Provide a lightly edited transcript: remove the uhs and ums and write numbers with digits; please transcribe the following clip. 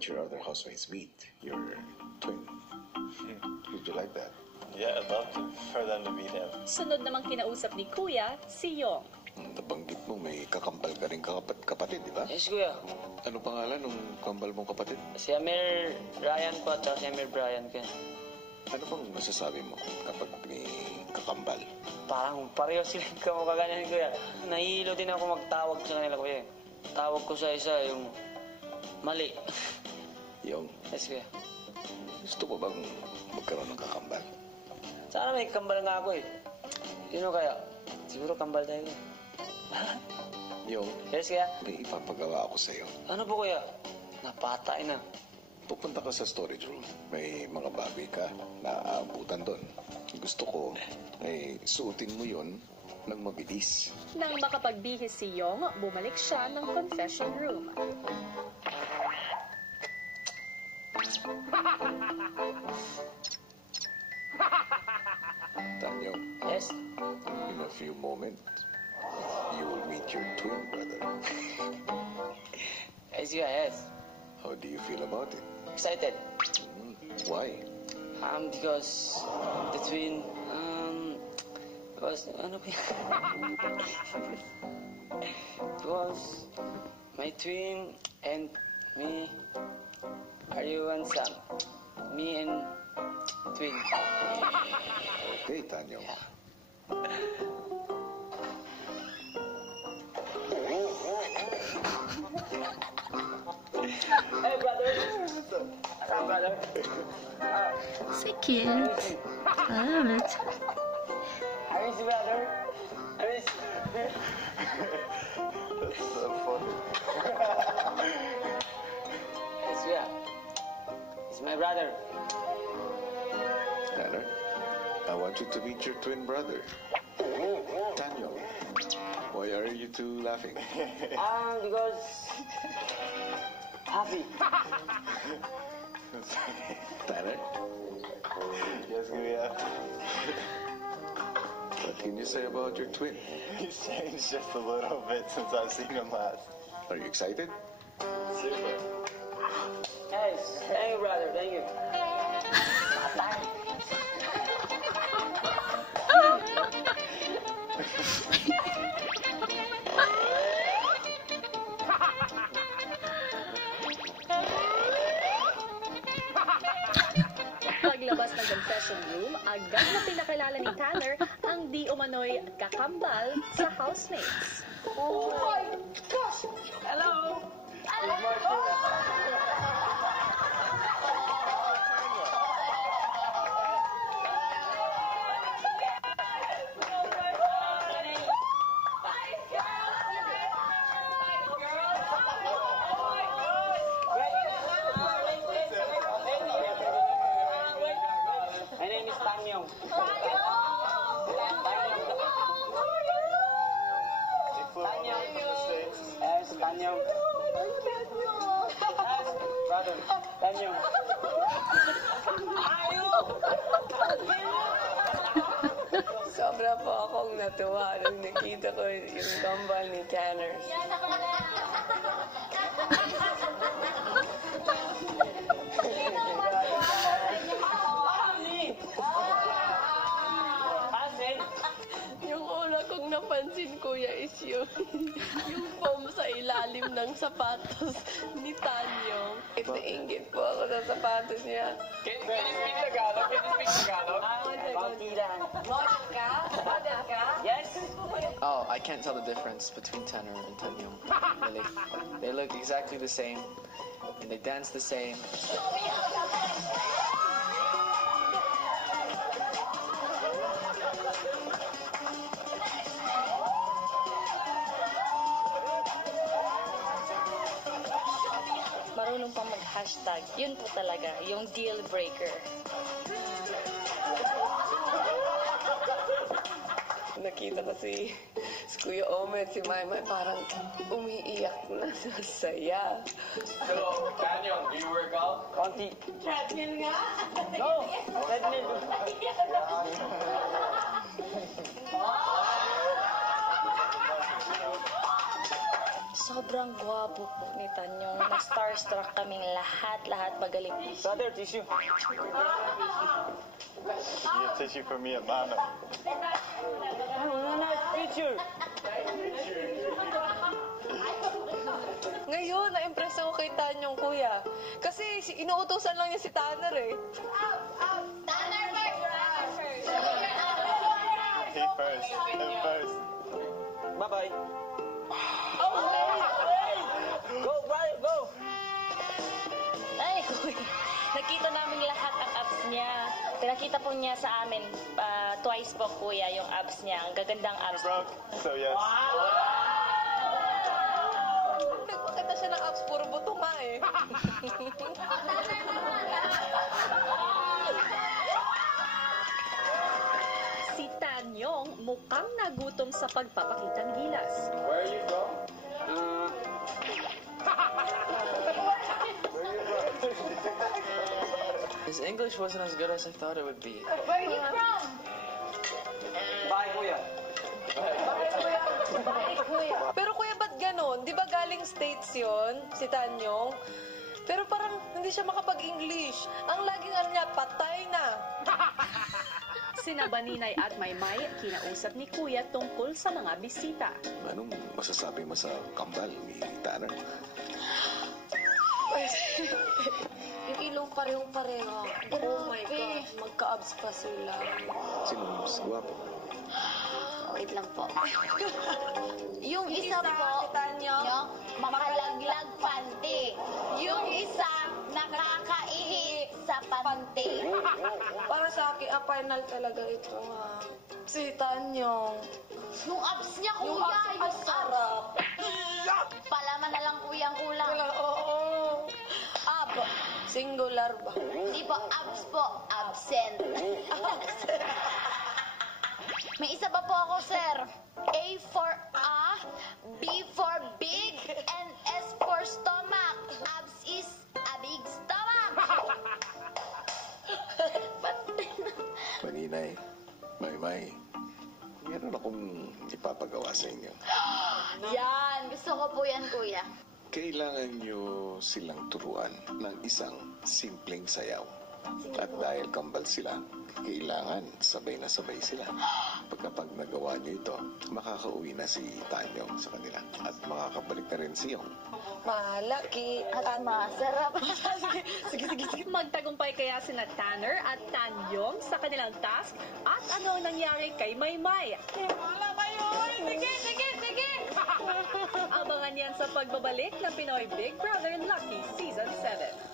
let your other housemates meet your twin. Would you like that? Yeah, I'd love for them to meet him. Sunod namang kinausap ni Kuya, si Yong. Nabanggit mo may kakambal ka rin kapatid, di ba? Yes, kuya. Ano pangalan ng kambal mong kapatid? Si Amir Ryan po at si Amir Brian ko. Ano bang masasabi mo kapag may kakambal? Parang pareho silang kamukha ganyan, kuya. Nahihilo din ako magtawag sa kanila, kuya. Tawag ko sa isa yung mali. Yung, Yes, kuya. gusto mo bang magkaroon ng kakambal? Sana may kambal nga ako eh. Sino kaya? Siguro kambal tayo. Yung, Yes, kuya. may ipapagawa ako sa'yo. Ano po, kuya? Napatay na. Pupunta ka sa storage room. May mga bagay ka na aabutan doon. Gusto ko, suotin mo yon ng mabilis. Nang makapagbihis si Yong, bumalik siya ng confession room. Tanyo, Yes? in a few moments, you will meet your twin brother. Yes, kuya, yes. How do you feel about it? Excited. Why? Because the twin, because, ano ba because my twin and me are you and Sam. Me and twin. Okay, Tanyo. Hey, brother. Hey, brother. So cute. I love it. I miss you, brother. I miss That's so funny. Yes, yeah. He's my brother. Tanner, I want you to meet your twin brother. Tanyo, why are you two laughing? Because happy. Tanner, Yes, Kuya. what can you say about your twin? He's changed just a little bit since I've seen him last. Are you excited? Super. Hey, thank you, brother. Thank you. Paglabas ng confession room, agad na pinakilala ni Tanner ang di umano'y kakambal sa housemates. Oh my gosh! Hello! My name is Tanyong. He flew all the way from the States. Yes, Tanyong. Yes, brother. Tanyong. Sobra po akong natuwa nung nakita ko yung kambal ni Tanner. Yung una kong napansin, kuya, is yung foam sa ilalim ng sapatos ni Tanyong. Nainggit po ako sa sapatos niya. Can you speak Tagalog? Model ka? Yes. Oh, I can't tell the difference between Tanner and Tanyong. Really. They look exactly the same, and they dance the same. Marunong pang mag-hashtag. Yun po talaga, yung deal breaker. Nakita ko si Kuya Omet, si Maymay, parang umiiyak na sa saya. So, Tanyong, do you work out? Konti. Treadmill nga? No! Treadmill. Sobrang gwapo po ni Tanyong. Na-starstruck kaming lahat magaling. Brother, tissue. You get tissue for me at Mano. Picture. Ngayon, na-impress ako kay Tanyong, kuya. Kasi inuutosan lang niya si Tanner eh. He first. Bye-bye. Go, Brian, go! Ay, kuya. Nakita namin lahat ang abs niya. Pinakita po niya sa amin twice po, kuya, yung abs niya. Ang gagandang abs. Bro, so yes. Nagpakita siya ng abs, puro buto nga eh. Si Tanyong mukhang nagutom sa pagpapakitang gilas. Where are you from? His English wasn't as good as I thought it would be. Where are you from? Bye, kuya. Pero kuya, ba't ganon? Di ba galing States yon si Tanyong? Pero parang hindi siya makapag-English. Ang laging ano niya, patay na. Sina Baninay at Maymay kinausap ni Kuya tungkol sa mga bisita. Anong masasabi mo sa kambal ni Tanner? Yung ilong parehong-pareho. Oh my God, magka-abs pa sila. Sino mas gwapo? Wait lang po. Yung Isa isa si po, Tanyong. yung makalaglag panty. Yung isa, nakakaihi sa panty. Para sa akin, final talaga ito ha. Si Tanyong. Yung abs niya, kuya. Yung abs, ang sarap. Palaman na lang kuya ang kulang. Oo. Ab. Singular ba? Hindi po, abs po. Absent. May isa pa po ako, sir. A for B for big, and S for stomach. Abs is a big stomach. Maninay, Maymay, meron akong ipapagawa sa inyo. Yan, gusto ko po yan, kuya. Kailangan nyo silang turuan ng isang simpleng sayaw. At dahil kambal sila, kailangan sabay na sabay sila. Pagkapag nagawa nyo ito, makakauwi na si Tanyong sa kanila. At makakabalik na rin si Yong. Malaki At masarap. Sige. Magtagumpay kaya sina Tanner at Tanyong sa kanilang task? At ano ang nangyari kay Maymay? Wala kayo! Sige! Abangan yan sa pagbabalik ng Pinoy Big Brother Lucky Season 7.